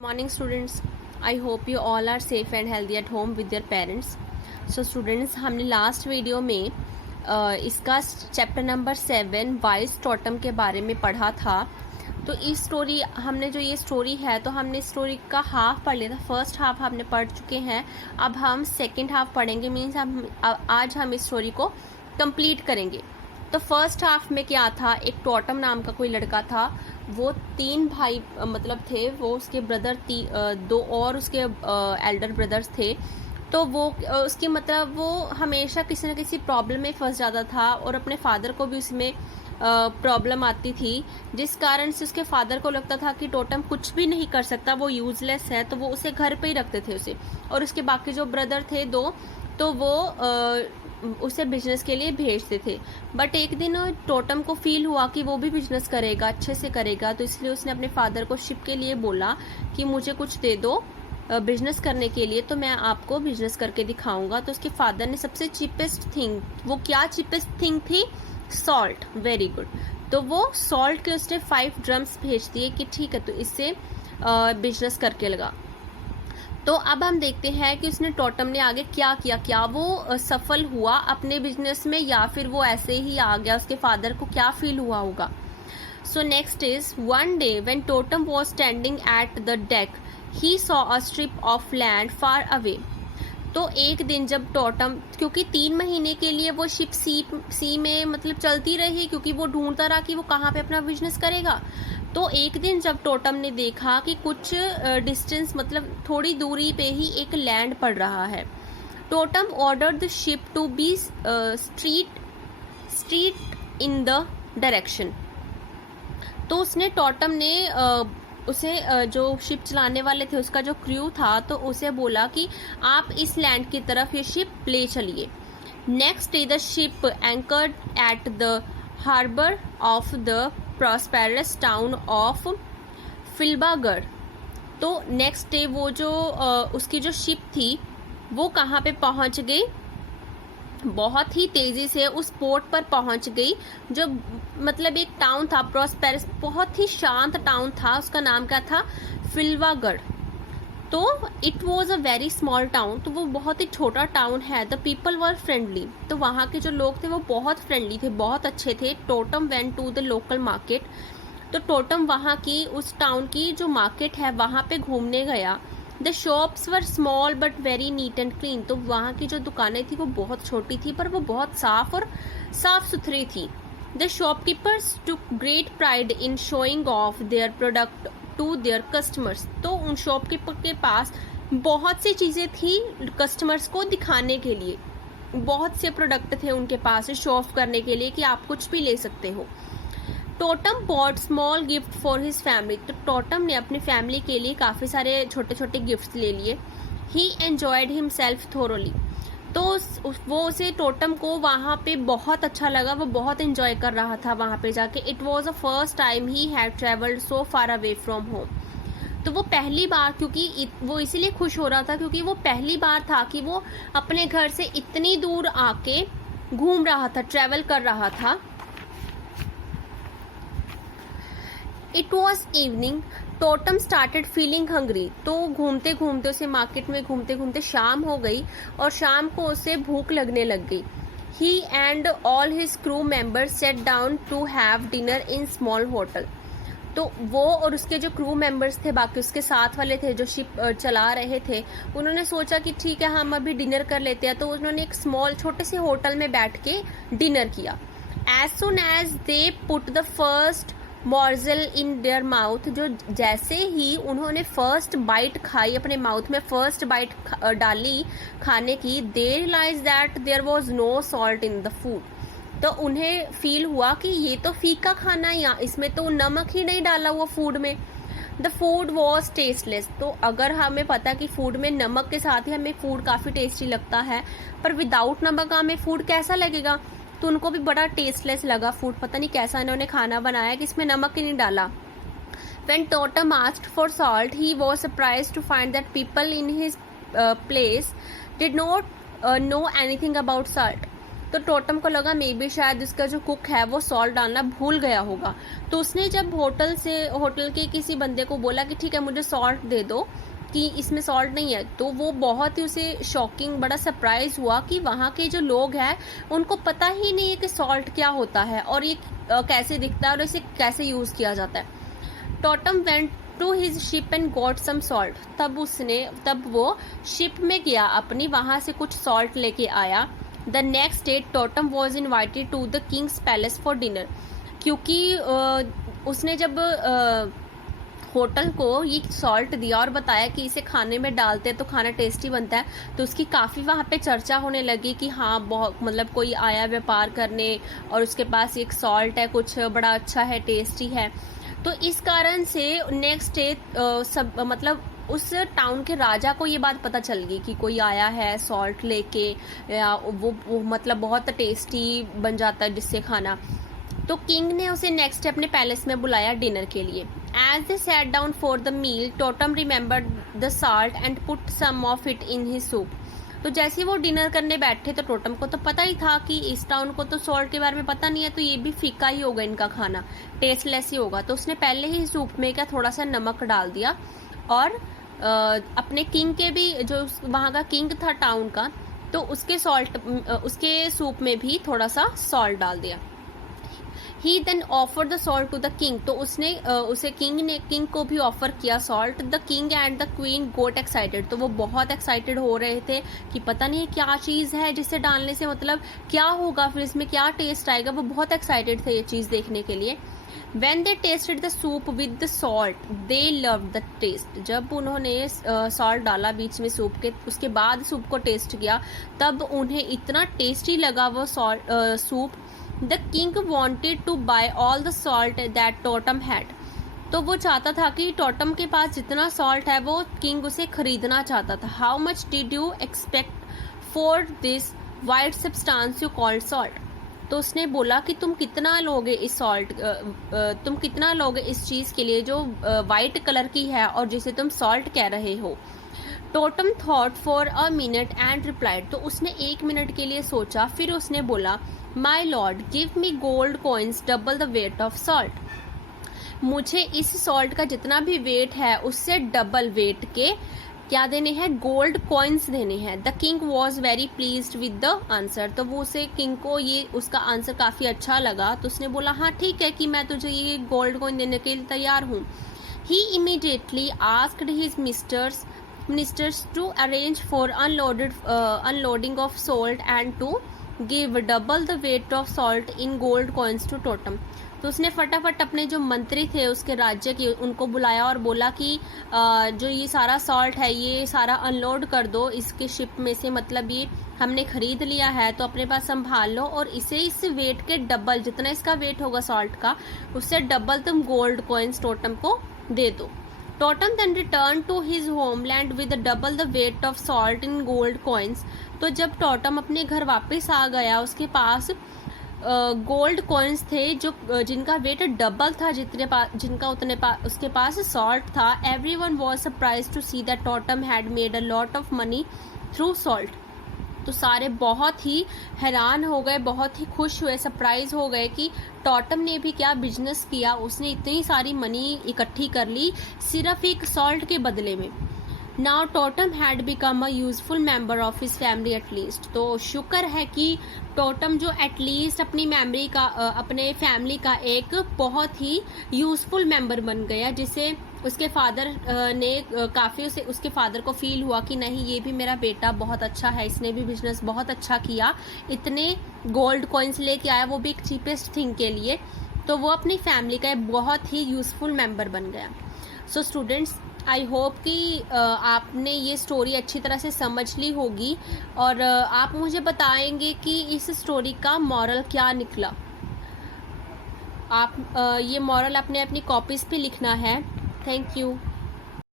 Morning students, I hope you all are safe and healthy at home with your parents. So students, हमने last video में इसका chapter number 7 vice Tatum के बारे में पढ़ा था. तो इस स्टोरी हमने जो ये स्टोरी है तो हमने स्टोरी का हाफ पढ़ लिया था. फर्स्ट हाफ हमने पढ़ चुके हैं. अब हम सेकेंड हाफ पढ़ेंगे. मीन्स आज हम इस स्टोरी को कंप्लीट करेंगे. तो फर्स्ट हाफ में क्या था, एक टॉटम नाम का कोई लड़का था. वो 3 भाई मतलब थे. वो उसके ब्रदर 2 और उसके एल्डर ब्रदर्स थे. तो वो उसकी मतलब वो हमेशा किसी न किसी प्रॉब्लम में फंस जाता था और अपने फादर को भी उसमें प्रॉब्लम आती थी, जिस कारण से उसके फादर को लगता था कि टोटम कुछ भी नहीं कर सकता, वो यूजलेस है. तो वो उसे घर पे ही रखते थे उसे. और उसके बाकी जो ब्रदर थे 2, तो वो उसे बिजनेस के लिए भेजते थे. बट एक दिन टोटम को फील हुआ कि वो भी बिजनेस करेगा, अच्छे से करेगा. तो इसलिए उसने अपने फादर को शिप के लिए बोला कि मुझे कुछ दे दो बिजनेस करने के लिए, तो मैं आपको बिजनेस करके दिखाऊंगा. तो उसके फादर ने सबसे चीपेस्ट थिंग, वो क्या चीपेस्ट थिंग थी, सॉल्ट. Very good. तो वो सॉल्ट के उसने 5 ड्रम्स भेज दिए कि ठीक है, तो इससे बिजनेस करके लगा. तो अब हम देखते हैं कि उसने टोटम ने आगे क्या किया. क्या वो सफल हुआ अपने बिजनेस में या फिर वो ऐसे ही आ गया. उसके फादर को क्या फील हुआ होगा. So next is one day when totem was standing at the deck he saw a strip of land far away. तो एक दिन जब टोटम, क्योंकि 3 महीने के लिए वो शिप सी में मतलब चलती रही, क्योंकि वो ढूंढता रहा कि वो कहाँ पे अपना बिजनेस करेगा. तो एक दिन जब टोटम ने देखा कि कुछ डिस्टेंस मतलब थोड़ी दूरी पे ही एक लैंड पड़ रहा है. Totem order the ship to be steered in the direction. तो उसने टोटम ने उसे जो शिप चलाने वाले थे, उसका जो क्रू था, तो उसे बोला कि आप इस लैंड की तरफ ये शिप ले चलिए. Next day the ship anchored at the harbour of the prosperous town of फिल्बागढ़. तो नेक्स्ट डे वो जो उसकी जो शिप थी वो कहाँ पे पहुंच गई, बहुत ही तेजी से उस पोर्ट पर पहुंच गई, जो मतलब एक टाउन था प्रॉस्पेरस, बहुत ही शांत टाउन था. उसका नाम क्या था, फिल्बागढ़. तो it was a very small town. तो वो बहुत ही छोटा टाउन है. The people were friendly. तो वहाँ के जो लोग थे वो बहुत फ्रेंडली थे, बहुत अच्छे थे. Totem went to the local market. तो टोटम वहाँ की, उस टाउन की जो मार्केट है वहाँ पे घूमने गया. The shops were small but very neat and clean. तो वहाँ की जो दुकानें थी वो बहुत छोटी थी पर वो बहुत साफ और साफ सुथरी थी. The shopkeepers took great pride in showing off their product to their customers. तो उन शॉपकीपर के पास बहुत सी चीज़ें थी कस्टमर्स को दिखाने के लिए. बहुत से प्रोडक्ट थे उनके पास शो ऑफ करने के लिए कि आप कुछ भी ले सकते हो. Totem bought small gift for his family. तो टोटम ने अपनी फैमिली के लिए काफ़ी सारे छोटे छोटे गिफ्ट्स ले लिए. ही एन्जॉयड हिमसेल्फ थोरोली. तो वो उसे टोटम को वहाँ पे बहुत अच्छा लगा, वो बहुत एंजॉय कर रहा था वहाँ पे जाके. It was a first time he had travelled so far away from home. तो वो पहली बार, क्योंकि वो इसीलिए खुश हो रहा था क्योंकि वो पहली बार था कि वो अपने घर से इतनी दूर आके घूम रहा था, ट्रेवल कर रहा था. It was evening. Totem started feeling hungry. तो घूमते घूमते उसे मार्केट में घूमते घूमते शाम हो गई और शाम को उसे भूख लगने लग गई. He and all his crew members sat down to have dinner in small hotel. तो वो और उसके जो क्रू मेंबर्स थे, बाकी उसके साथ वाले थे जो शिप चला रहे थे, उन्होंने सोचा कि ठीक है हम अभी डिनर कर लेते हैं. तो उन्होंने एक स्मॉल छोटे से होटल में बैठ के डिनर किया. As soon as they put the first morsel in their mouth. जो जैसे ही उन्होंने फर्स्ट बाइट खाई, अपने माउथ में फर्स्ट बाइट डाली खाने की, they realise that there was no salt in the food. तो उन्हें फील हुआ कि ये तो फीका खाना है, यहाँ इसमें तो नमक ही नहीं डाला हुआ फूड में. The food was tasteless. तो अगर हमें पता कि फूड में नमक के साथ ही हमें फूड काफ़ी टेस्टी लगता है, पर विदाउट नमक हमें फूड कैसा लगेगा. तो उनको भी बड़ा टेस्टलेस लगा फूड. पता नहीं कैसा इन्होंने खाना बनाया कि इसमें नमक ही नहीं डाला. When Totem asked for salt, he was surprised to find that people in his place did not know anything about salt. तो टोटम को लगा मे बी शायद इसका जो कुक है वो सॉल्ट डालना भूल गया होगा। तो उसने जब होटल के किसी बंदे को बोला कि ठीक है मुझे सॉल्ट दे दो कि इसमें सॉल्ट नहीं है, तो वो बहुत ही उसे शॉकिंग, बड़ा सरप्राइज हुआ कि वहाँ के जो लोग हैं उनको पता ही नहीं है कि सॉल्ट क्या होता है और ये कैसे दिखता है और इसे कैसे यूज़ किया जाता है। Totem went to his ship and got some salt. तब वो शिप में गया अपनी, वहाँ से कुछ सॉल्ट लेके आया। The next day Totem was invited to the king's palace for dinner. क्योंकि उसने जब होटल को ये सॉल्ट दिया और बताया कि इसे खाने में डालते हैं तो खाना टेस्टी बनता है, तो उसकी काफ़ी वहाँ पे चर्चा होने लगी कि हाँ बहुत, मतलब कोई आया व्यापार करने और उसके पास एक सॉल्ट है, कुछ बड़ा अच्छा है, टेस्टी है। तो इस कारण से नेक्स्ट डे सब मतलब उस टाउन के राजा को ये बात पता चल गई कि कोई आया है सॉल्ट लेके, या वो मतलब बहुत टेस्टी बन जाता है जिससे खाना। तो किंग ने उसे नेक्स्ट अपने पैलेस में बुलाया डिनर के लिए। As they sat down for the meal Totem remembered the salt and put some of it in his soup. तो जैसे वो डिनर करने बैठे तो टोटम को तो पता ही था कि इस टाउन को तो सॉल्ट के बारे में पता नहीं है, तो ये भी फीका ही होगा, इनका खाना टेस्टलेस ही होगा। तो उसने पहले ही सूप में क्या थोड़ा सा नमक डाल दिया और अपने किंग के भी, जो वहाँ का किंग था टाउन का, तो उसके सूप में भी थोड़ा सा सॉल्ट डाल दिया। He then offered the salt to the king। तो उसे किंग को भी ऑफर किया salt. The king and the queen got excited. तो वो बहुत एक्साइटेड हो रहे थे कि पता नहीं क्या चीज़ है जिसे डालने से मतलब क्या होगा, फिर इसमें क्या टेस्ट आएगा। वो बहुत एक्साइटेड थे ये चीज़ देखने के लिए। When they tasted the soup with the salt, they loved the taste। जब उन्होंने सॉल्ट डाला बीच में सूप के, उसके बाद सूप को टेस्ट किया, तब उन्हें इतना टेस्टी लगा वो soup. The king wanted to buy all the salt that Totem had। तो वो चाहता था कि टोटम के पास जितना सॉल्ट है वो किंग उसे खरीदना चाहता था। How much did you expect for this white substance you called salt? तो उसने बोला कि तुम कितना लोगे इस चीज़ के लिए जो वाइट कलर की है और जिसे तुम सॉल्ट कह रहे हो। Totem thought for a minute and replied. तो उसने 1 मिनट के लिए सोचा, फिर उसने बोला, my lord give me gold coins double the weight of salt. मुझे इस सॉल्ट का जितना भी वेट है उससे डबल वेट के क्या देने हैं, गोल्ड कॉइन्स देने हैं। The king was very pleased with the answer. तो वो किंग को ये उसका आंसर काफ़ी अच्छा लगा, तो उसने बोला हाँ ठीक है कि मैं तुझे ये गोल्ड कॉइन देने के लिए तैयार हूँ। He immediately asked his ministers to arrange for unloading of salt and to give double the weight of salt in gold coins to Totem। तो उसने फटाफट अपने जो मंत्री थे उसके राज्य के उनको बुलाया और बोला कि जो ये सारा सॉल्ट है ये सारा अनलोड कर दो इसके शिप में से, मतलब ये हमने खरीद लिया है तो अपने पास संभाल लो और इसे इस वेट के डबल, जितना इसका वेट होगा सॉल्ट का उससे डबल तुम गोल्ड कॉइन्स टोटम को दे दो। Totem then returned to his homeland with double the weight of salt in gold coins। तो जब टोटम अपने घर वापस आ गया उसके पास गोल्ड कॉइन्स थे जो जिनका वेट डबल था उसके पास सॉल्ट था। Everyone was surprised to see that Totem had made a lot of money through salt. तो सारे बहुत ही हैरान हो गए, बहुत ही खुश हुए, सरप्राइज हो गए कि टोटम ने भी क्या बिजनेस किया, उसने इतनी सारी मनी इकट्ठी कर ली सिर्फ एक सॉल्ट के बदले में। Now totem had become a useful member of his family at least. तो शुक्र है कि टोटम जो एटलीस्ट अपने फैमिली का एक बहुत ही यूजफुल मेंबर बन गया, जिसे उसके फादर ने काफ़ी उसके फादर को फील हुआ कि नहीं ये भी मेरा बेटा बहुत अच्छा है, इसने भी बिजनेस बहुत अच्छा किया, इतने गोल्ड कॉइन्स लेके आया वो भी एक चीपेस्ट थिंग के लिए। तो वो अपनी फैमिली का एक बहुत ही यूजफुल मेंबर बन गया। सो स्टूडेंट्स, आई होप कि आपने ये स्टोरी अच्छी तरह से समझ ली होगी और आप मुझे बताएंगे कि इस स्टोरी का मॉरल क्या निकला। आप ये मॉरल अपनी कॉपीज़ पे लिखना है। Thank you.